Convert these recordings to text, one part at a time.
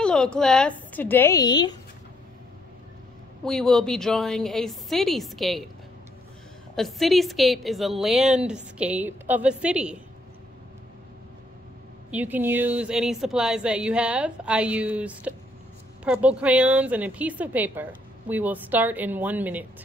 Hello class, today we will be drawing a cityscape. A cityscape is a landscape of a city. You can use any supplies that you have. I used purple crayons and a piece of paper. We will start in 1 minute.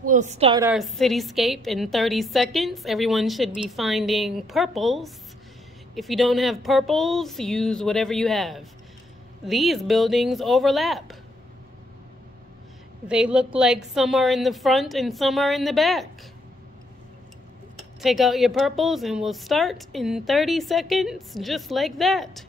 We'll start our cityscape in 30 seconds. Everyone should be finding purples. If you don't have purples, use whatever you have. These buildings overlap. They look like some are in the front and some are in the back. Take out your purples and we'll start in 30 seconds, just like that.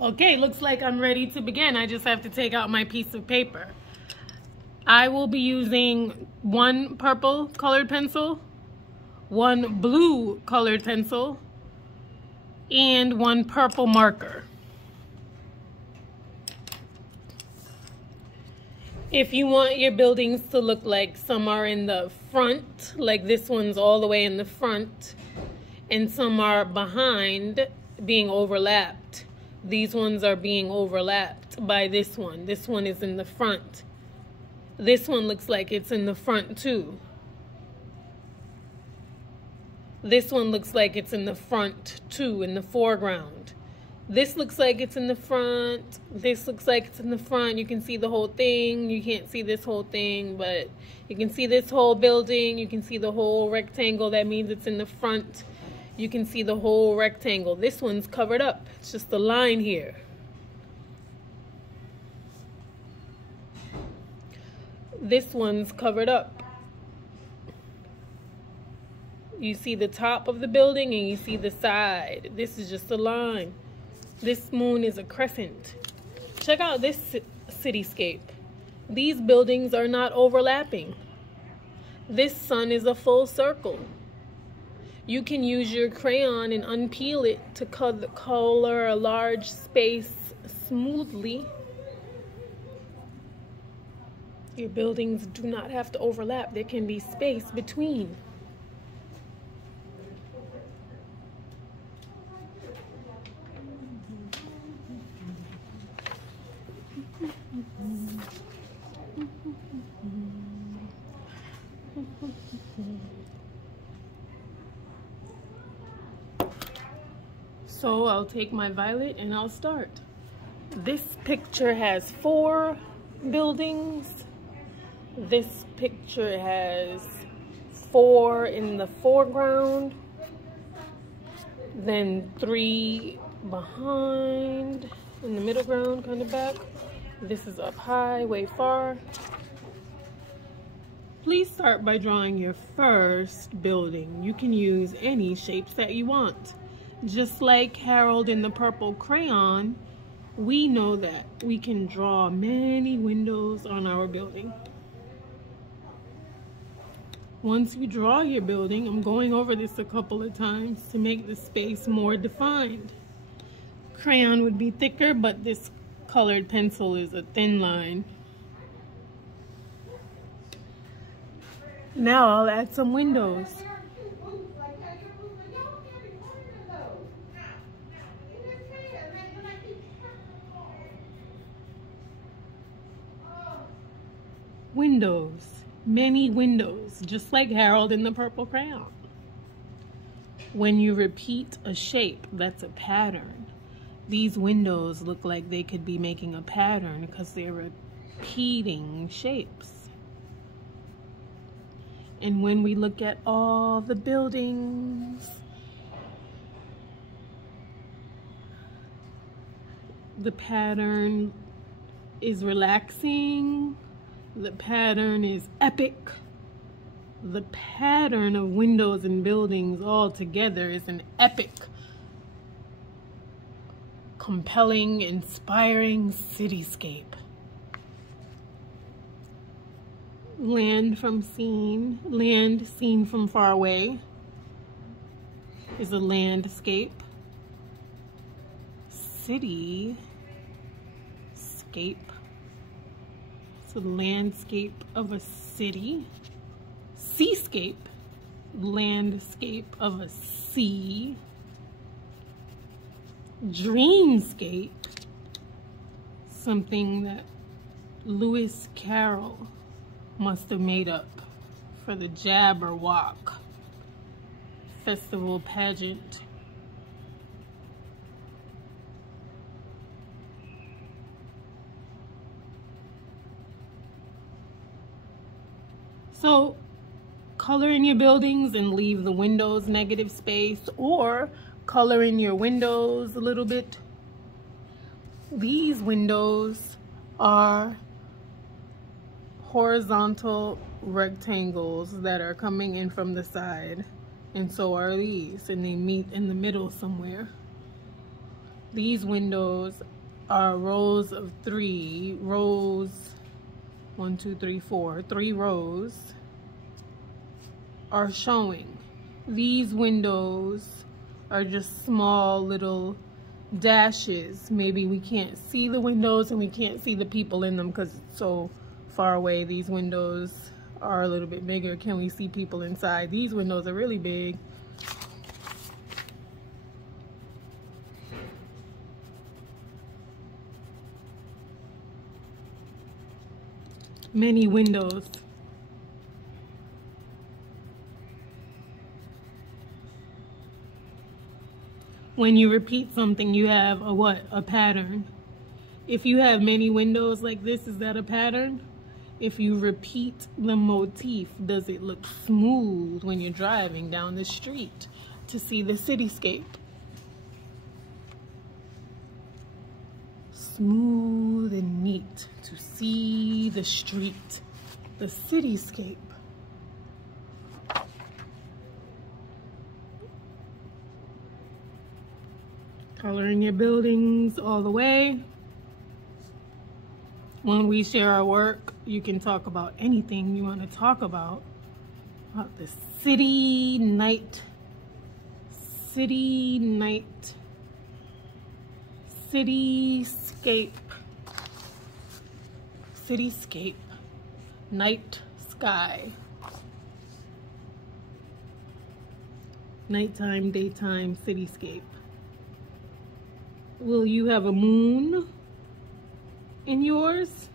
Okay, looks like I'm ready to begin. I just have to take out my piece of paper. I will be using one purple colored pencil, one blue colored pencil, and one purple marker. If you want your buildings to look like some are in the front, like this one's all the way in the front, and some are behind, being overlapped. These ones are being overlapped by this one. This one is in the front. This one looks like it's in the front too. This one looks like it's in the front too, in the foreground. This looks like it's in the front. This looks like it's in the front. You can see the whole thing. You can't see this whole thing, but you can see this whole building. You can see the whole rectangle. That means it's in the front. You can see the whole rectangle. This one's covered up. It's just a line here. This one's covered up. You see the top of the building and you see the side. This is just a line. This moon is a crescent. Check out this cityscape. These buildings are not overlapping. This sun is a full circle. You can use your crayon and unpeel it to color a large space smoothly. Your buildings do not have to overlap. There can be space between. So I'll take my violet and I'll start. This picture has 4 buildings. This picture has 4 in the foreground. Then 3 behind, in the middle ground, kind of back. This is up high, way far. Please start by drawing your first building. You can use any shapes that you want. Just like Harold in the purple crayon, we know that we can draw many windows on our building. Once you draw your building, I'm going over this a couple of times to make the space more defined. Crayon would be thicker, but this colored pencil is a thin line. Now I'll add some windows. Windows, many windows, just like Harold in the purple crayon. When you repeat a shape, that's a pattern. These windows look like they could be making a pattern because they're repeating shapes. And when we look at all the buildings, the pattern is relaxing. The pattern is epic. The pattern of windows and buildings all together is an epic, compelling, inspiring cityscape. Land seen from far away is a landscape. Cityscape. It's a landscape of a city. Seascape, landscape of a sea. Dreamscape, something that Lewis Carroll must have made up for the Jabberwock festival pageant. So color in your buildings and leave the windows negative space, or color in your windows a little bit. These windows are horizontal rectangles that are coming in from the side, and so are these, and they meet in the middle somewhere. These windows are rows of three rows. 1, 2, 3, 4. 3 rows are showing. These windows are just small little dashes. Maybe we can't see the windows and we can't see the people in them because it's so far away. These windows are a little bit bigger. Can we see people inside? These windows are really big. Many windows. When you repeat something, you have a what? A pattern. If you have many windows like this, is that a pattern? If you repeat the motif, does it look smooth when you're driving down the street to see the cityscape? Smooth and neat to see the street, the cityscape. Color in your buildings all the way. When we share our work, you can talk about anything you want to talk about the city night, cityscape, night sky, nighttime, daytime, cityscape. Will you have a moon in yours?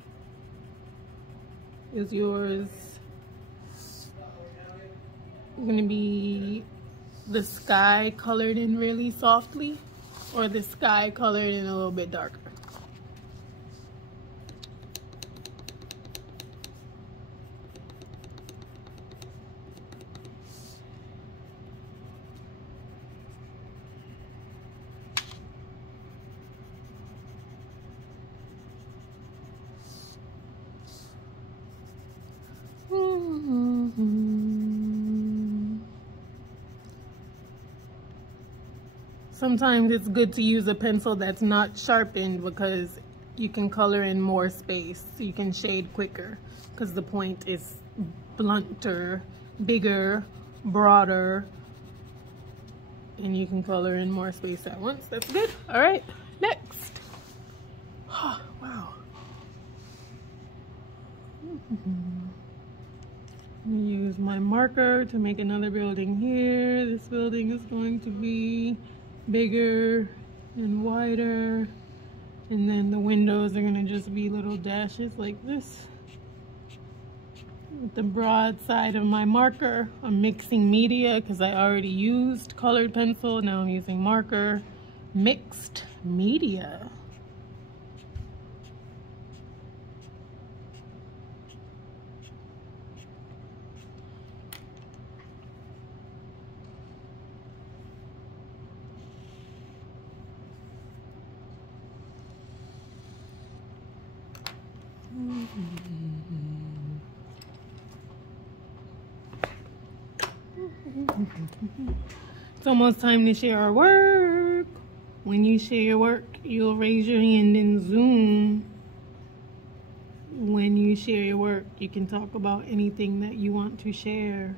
Is yours gonna be the sky colored in really softly, or the sky colored in a little bit darker? Sometimes it's good to use a pencil that's not sharpened because you can color in more space. You can shade quicker because the point is blunter, bigger, broader, and you can color in more space at once. That's good. All right, next. Oh, wow. I'm gonna use my marker to make another building here. This building is going to be bigger and wider, and then the windows are gonna just be little dashes like this. With the broad side of my marker, I'm mixing media because I already used colored pencil. Now I'm using marker, mixed media. It's almost time to share our work. When you share your work, you'll raise your hand in Zoom. When you share your work, you can talk about anything that you want to share.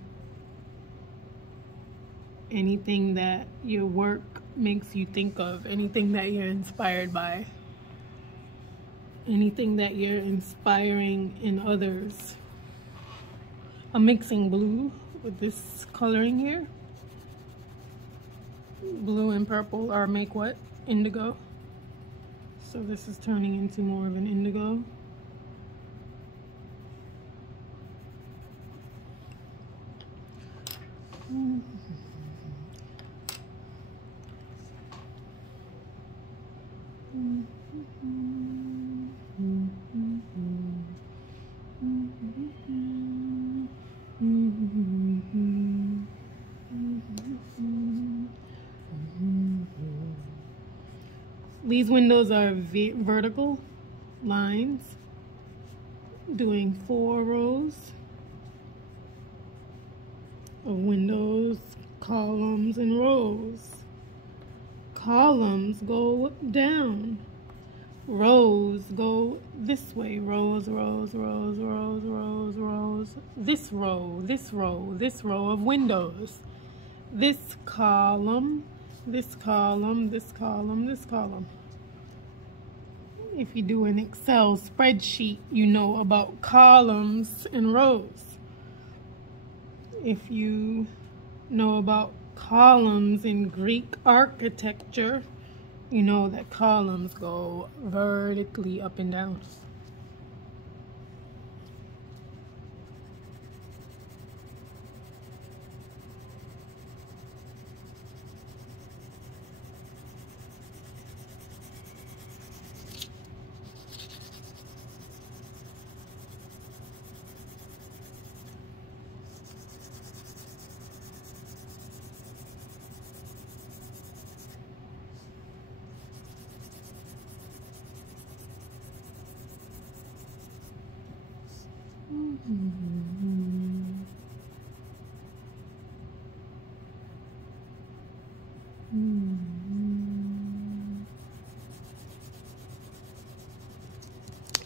Anything that your work makes you think of. Anything that you're inspired by. Anything that you're inspiring in others. I'm mixing blue with this coloring here. Blue and purple are make what? Indigo. So this is turning into more of an indigo. These windows are vertical lines, doing 4 rows of windows, columns, and rows. Columns go down. Rows go this way. Rows, rows, rows, rows, rows, rows. This row, this row, this row of windows. This column, this column, this column, this column. If you do an Excel spreadsheet, you know about columns and rows. If you know about columns in Greek architecture, you know that columns go vertically up and down.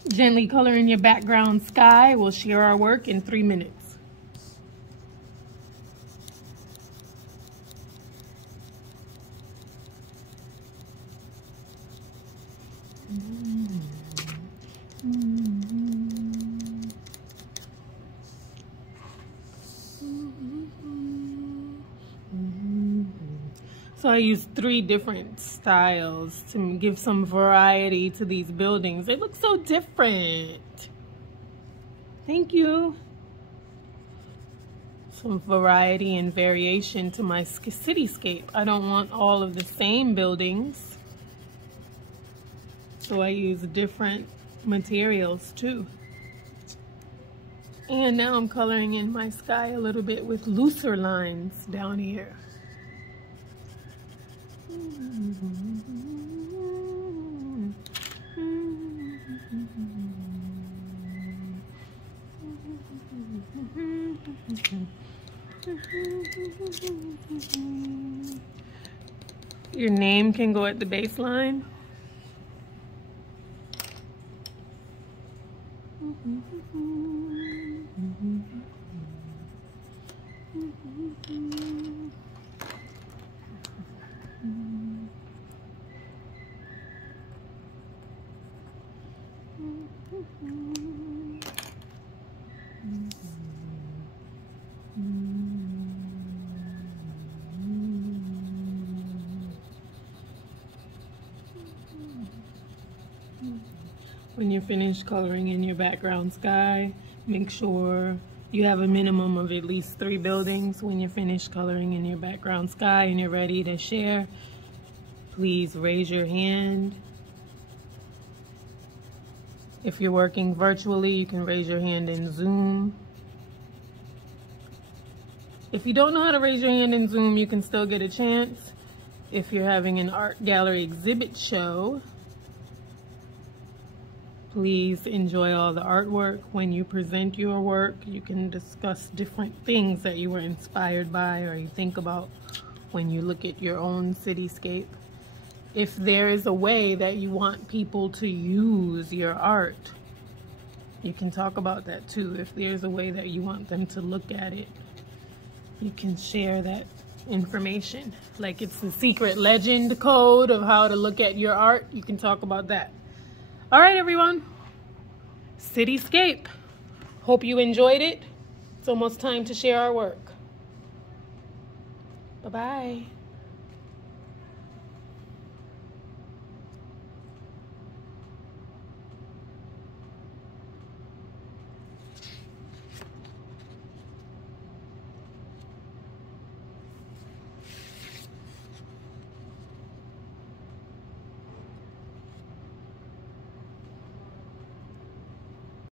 Gently color in your background sky. We'll share our work in 3 minutes. So I used 3 different styles to give some variety to these buildings. They look so different. Thank you. Some variety and variation to my cityscape. I don't want all of the same buildings. So I use different materials too. And now I'm coloring in my sky a little bit with looser lines down here. Your name can go at the baseline. When you're finished coloring in your background sky, make sure You have a minimum of at least 3 buildings. When you're finished coloring in your background sky and you're ready to share, please raise your hand. If you're working virtually, you can raise your hand in Zoom. If you don't know how to raise your hand in Zoom, you can still get a chance. If you're having an art gallery exhibit show, please enjoy all the artwork. When you present your work, you can discuss different things that you were inspired by or you think about when you look at your own cityscape. If there is a way that you want people to use your art, you can talk about that too. If there's a way that you want them to look at it, you can share that information. Like it's the secret legend code of how to look at your art. You can talk about that. All right, everyone. Cityscape. Hope you enjoyed it. It's almost time to share our work. Bye-bye.